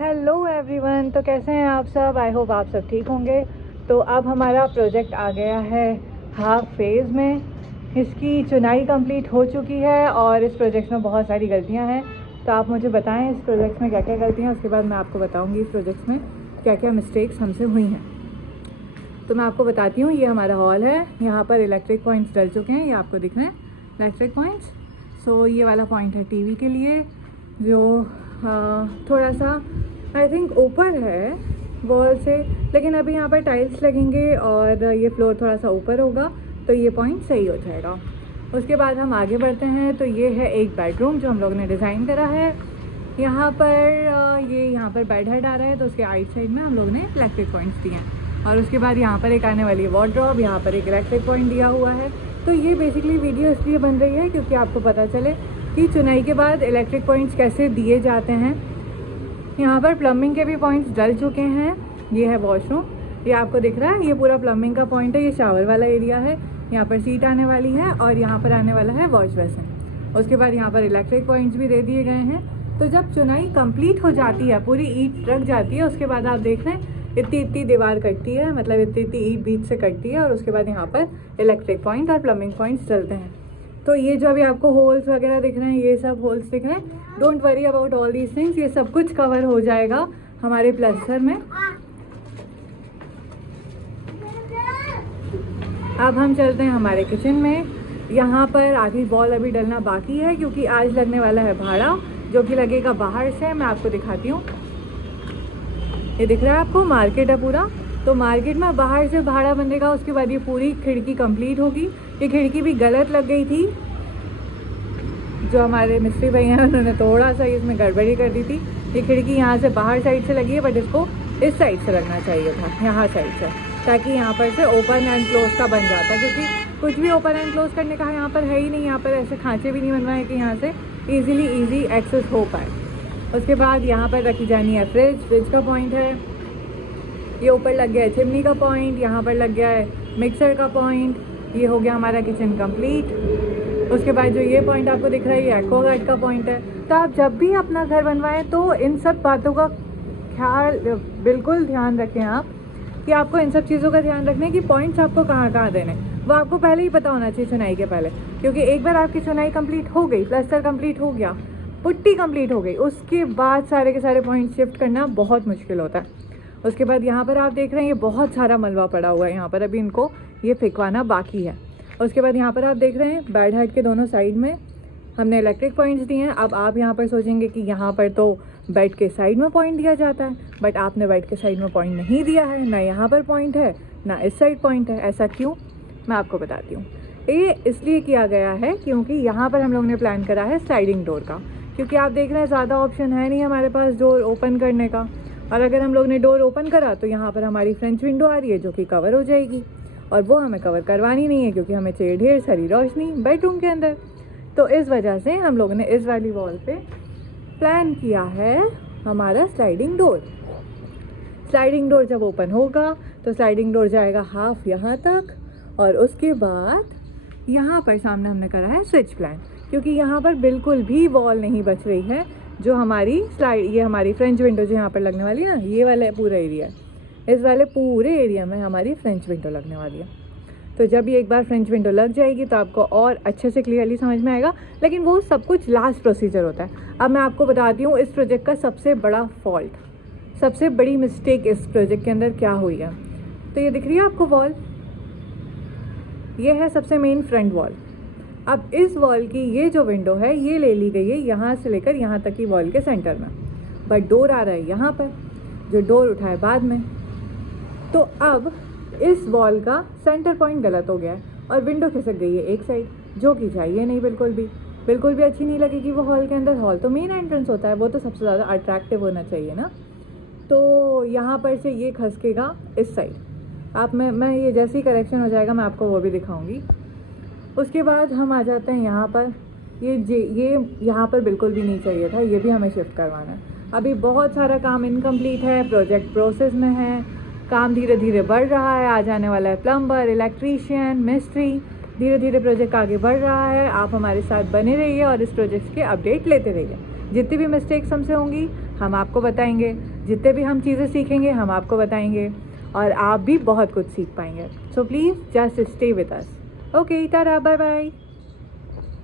Hello everyone, तो कैसे हैं आप सब। आई होप आप सब ठीक होंगे। तो अब हमारा प्रोजेक्ट आ गया है हाफ फेज़ में। इसकी चुनाई कंप्लीट हो चुकी है और इस प्रोजेक्ट में बहुत सारी गलतियां हैं। तो आप मुझे बताएं इस प्रोजेक्ट में क्या क्या गलतियां हैं, उसके बाद मैं आपको बताऊंगी इस प्रोजेक्ट में क्या क्या मिस्टेक्स हमसे हुई हैं। तो मैं आपको बताती हूँ, ये हमारा हॉल है। यहाँ पर इलेक्ट्रिक पॉइंट्स डल चुके हैं, ये आपको दिख रहे हैं इलेक्ट्रिक पॉइंट्स। सो ये वाला पॉइंट है टीवी के लिए, जो थोड़ा सा आई थिंक ऊपर है वॉल से, लेकिन अभी यहाँ पर टाइल्स लगेंगे और ये फ्लोर थोड़ा सा ऊपर होगा तो ये पॉइंट सही हो जाएगा। उसके बाद हम आगे बढ़ते हैं। तो ये है एक बेडरूम जो हम लोग ने डिज़ाइन करा है। यहाँ पर यहाँ पर बेड हेड आ रहा है, तो उसके आइट साइड में हम लोग ने इलेक्ट्रिक पॉइंट्स दिए हैं। और उसके बाद यहाँ पर एक आने वाली है वार्डरोब, यहाँ पर एक इलेक्ट्रिक पॉइंट दिया हुआ है। तो ये बेसिकली वीडियो इसलिए बन रही है क्योंकि आपको पता चले कि चुनाई के बाद इलेक्ट्रिक पॉइंट्स कैसे दिए जाते हैं। यहाँ पर प्लम्बिंग के भी पॉइंट्स डल चुके हैं। ये है वॉशरूम, ये आपको दिख रहा है, ये पूरा प्लम्बिंग का पॉइंट है। ये शावर वाला एरिया है, यहाँ पर सीट आने वाली है और यहाँ पर आने वाला है वॉश बेसिन। उसके बाद यहाँ पर इलेक्ट्रिक पॉइंट्स भी दे दिए गए हैं। तो जब चुनाई कंप्लीट हो जाती है, पूरी ईंट रख जाती है, उसके बाद आप देख रहे हैं इतनी दीवार कटती है, मतलब इतनी ईंट बीच से कटती है और उसके बाद यहाँ पर इलेक्ट्रिक पॉइंट और प्लम्बिंग पॉइंट्स डलते हैं। तो ये जो अभी आपको होल्स वगैरह दिख रहे हैं, ये सब होल्स दिख रहे हैं, don't worry about all these things, ये सब कुछ कवर हो जाएगा हमारे प्लास्टर में। अब हम चलते हैं हमारे किचन में। यहाँ पर आधी वॉल अभी डलना बाकी है क्योंकि आज लगने वाला है भाड़ा, जो कि लगेगा बाहर से। मैं आपको दिखाती हूँ, ये दिख रहा है आपको, मार्केट है पूरा। तो मार्केट में बाहर से भाड़ा बनेगा, उसके बाद ये पूरी खिड़की कंप्लीट होगी। ये खिड़की भी गलत लग गई थी, जो हमारे मिस्त्री भाई हैं उन्होंने थोड़ा सा इसमें गड़बड़ी कर दी थी। ये खिड़की यहाँ से बाहर साइड से लगी है, बट इसको इस साइड से लगना चाहिए था, यहाँ साइड से, ताकि यहाँ पर से ओपन एंड क्लोज का बन जाता, क्योंकि कुछ भी ओपन एंड क्लोज करने का यहाँ पर है ही नहीं। यहाँ पर ऐसे खांचे भी नहीं बनवाए कि यहाँ से ईजी एक्सेस हो पाए। उसके बाद यहाँ पर रखी जानी है फ्रिज का पॉइंट है। ये ऊपर लग गया है चिमनी का पॉइंट, यहाँ पर लग गया है मिक्सर का पॉइंट। ये हो गया हमारा किचन कंप्लीट। उसके बाद जो ये पॉइंट आपको दिख रहा है, ये एक्वागार्ड का पॉइंट है। तो आप जब भी अपना घर बनवाएं तो इन सब बातों का ख्याल बिल्कुल ध्यान रखें आप, कि आपको इन सब चीज़ों का ध्यान रखना है कि पॉइंट्स आपको कहाँ कहाँ देने, वो आपको पहले ही पता होना चाहिए चुनाई के पहले। क्योंकि एक बार आपकी चुनाई कंप्लीट हो गई, प्लास्टर कंप्लीट हो गया, पुट्टी कंप्लीट हो गई, उसके बाद सारे के सारे पॉइंट शिफ्ट करना बहुत मुश्किल होता है। उसके बाद यहाँ पर आप देख रहे हैं ये बहुत सारा मलबा पड़ा हुआ है, यहाँ पर अभी इनको ये फेंकवाना बाकी है। उसके बाद यहाँ पर आप देख रहे हैं बेड हेड के दोनों साइड में हमने इलेक्ट्रिक पॉइंट्स दिए हैं। अब आप यहाँ पर सोचेंगे कि यहाँ पर तो बेड के साइड में पॉइंट दिया जाता है, बट आपने बेड के साइड में पॉइंट नहीं दिया है, ना यहाँ पर पॉइंट है ना इस साइड पॉइंट है। ऐसा क्यों, मैं आपको बताती हूँ। ये इसलिए किया गया है क्योंकि यहाँ पर हम लोग ने प्लान करा है स्लाइडिंग डोर का, क्योंकि आप देख रहे हैं ज़्यादा ऑप्शन है नहीं हमारे पास डोर ओपन करने का। और अगर हम लोग ने डोर ओपन करा तो यहाँ पर हमारी फ्रेंच विंडो आ रही है जो कि कवर हो जाएगी, और वो हमें कवर करवानी नहीं है क्योंकि हमें चाहिए ढेर सारी रोशनी बेडरूम के अंदर। तो इस वजह से हम लोगों ने इस वाली वॉल पे प्लान किया है हमारा स्लाइडिंग डोर। स्लाइडिंग डोर जब ओपन होगा तो स्लाइडिंग डोर जाएगा हाफ यहाँ तक, और उसके बाद यहाँ पर सामने हमने करा है स्विच प्लान, क्योंकि यहाँ पर बिल्कुल भी वॉल नहीं बच रही है। जो हमारी ये हमारी फ्रेंच विंडो जो यहाँ पर लगने वाली है ना, ये वाला पूरा एरिया है, इस वाले पूरे एरिया में हमारी फ्रेंच विंडो लगने वाली है। तो जब ये एक बार फ्रेंच विंडो लग जाएगी तो आपको और अच्छे से क्लियरली समझ में आएगा, लेकिन वो सब कुछ लास्ट प्रोसीजर होता है। अब मैं आपको बताती हूँ इस प्रोजेक्ट का सबसे बड़ा फॉल्ट, सबसे बड़ी मिस्टेक इस प्रोजेक्ट के अंदर क्या हुई है। तो ये दिख रही है आपको वॉल, ये है सबसे मेन फ्रंट वॉल। अब इस वॉल की ये जो विंडो है ये ले ली गई है यहाँ से लेकर यहाँ तक की वॉल के सेंटर में, बट डोर आ रहा है यहाँ पर, जो डोर उठाए बाद में। तो अब इस वॉल का सेंटर पॉइंट गलत हो गया है और विंडो खिसक गई है एक साइड, जो कि चाहिए नहीं, बिल्कुल भी अच्छी नहीं लगेगी वो हॉल के अंदर। हॉल तो मेन एंट्रेंस होता है, वो तो सबसे ज़्यादा अट्रैक्टिव होना चाहिए ना। तो यहाँ पर से ये खसकेगा इस साइड। आप मैं ये जैसे ही करेक्शन हो जाएगा मैं आपको वो भी दिखाऊंगी। उसके बाद हम आ जाते हैं यहाँ पर, ये यहाँ पर बिल्कुल भी नहीं चाहिए था, ये भी हमें शिफ्ट करवाना है। अभी बहुत सारा काम इनकम्प्लीट है, प्रोजेक्ट प्रोसेस में है, काम धीरे धीरे बढ़ रहा है। आ जाने वाला है प्लम्बर, इलेक्ट्रीशियन, मिस्त्री, धीरे धीरे प्रोजेक्ट आगे बढ़ रहा है। आप हमारे साथ बने रहिए और इस प्रोजेक्ट के अपडेट लेते रहिए। जितनी भी मिस्टेक्स हमसे होंगी हम आपको बताएंगे। जितने भी हम चीज़ें सीखेंगे हम आपको बताएंगे और आप भी बहुत कुछ सीख पाएंगे। So please just stay with us. Okay, tata, bye bye.